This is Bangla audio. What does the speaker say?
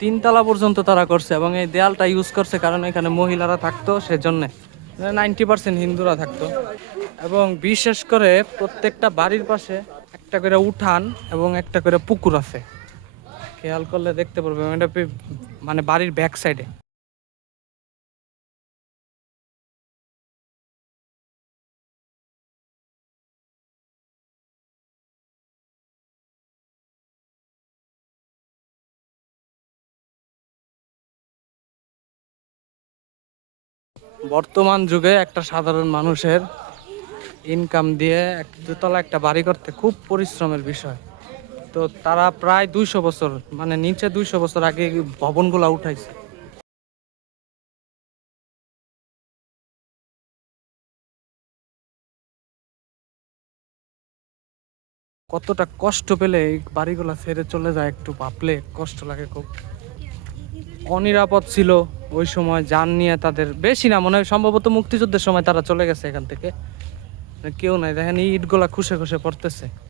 তিনতলা পর্যন্ত তারা করছে এবং এই দেয়ালটা ইউজ করছে কারণ এখানে মহিলারা থাকতো সেজন্য 90% হিন্দুরা থাকতো। এবং বিশেষ করে প্রত্যেকটা বাড়ির পাশে একটা করে উঠান এবং একটা করে পুকুর আছে, খেয়াল করলে দেখতে পারবেন এটা মানে বাড়ির ব্যাক সাইডে। বর্তমান যুগে একটা সাধারণ মানুষের ইনকাম দিয়ে দোতলা একটা বাড়ি করতে খুব পরিশ্রমের বিষয়। তো তারা প্রায় 200 বছর, মানে নিচে 200 বছর আগে ভবনগুলা উঠাইছে। কতটা কষ্ট পেলে এই বাড়িগুলা ছেড়ে চলে যায় একটু ভাবলে কষ্ট লাগে খুব। অনিরাপদ ছিল ওই সময়, যান নিয়ে তাদের বেশি না, মনে হয় সম্ভবত মুক্তিযুদ্ধের সময় তারা চলে গেছে এখান থেকে। কেউ নাই, দেখেন ইটগুলা খুশে খুশে পড়তেছে।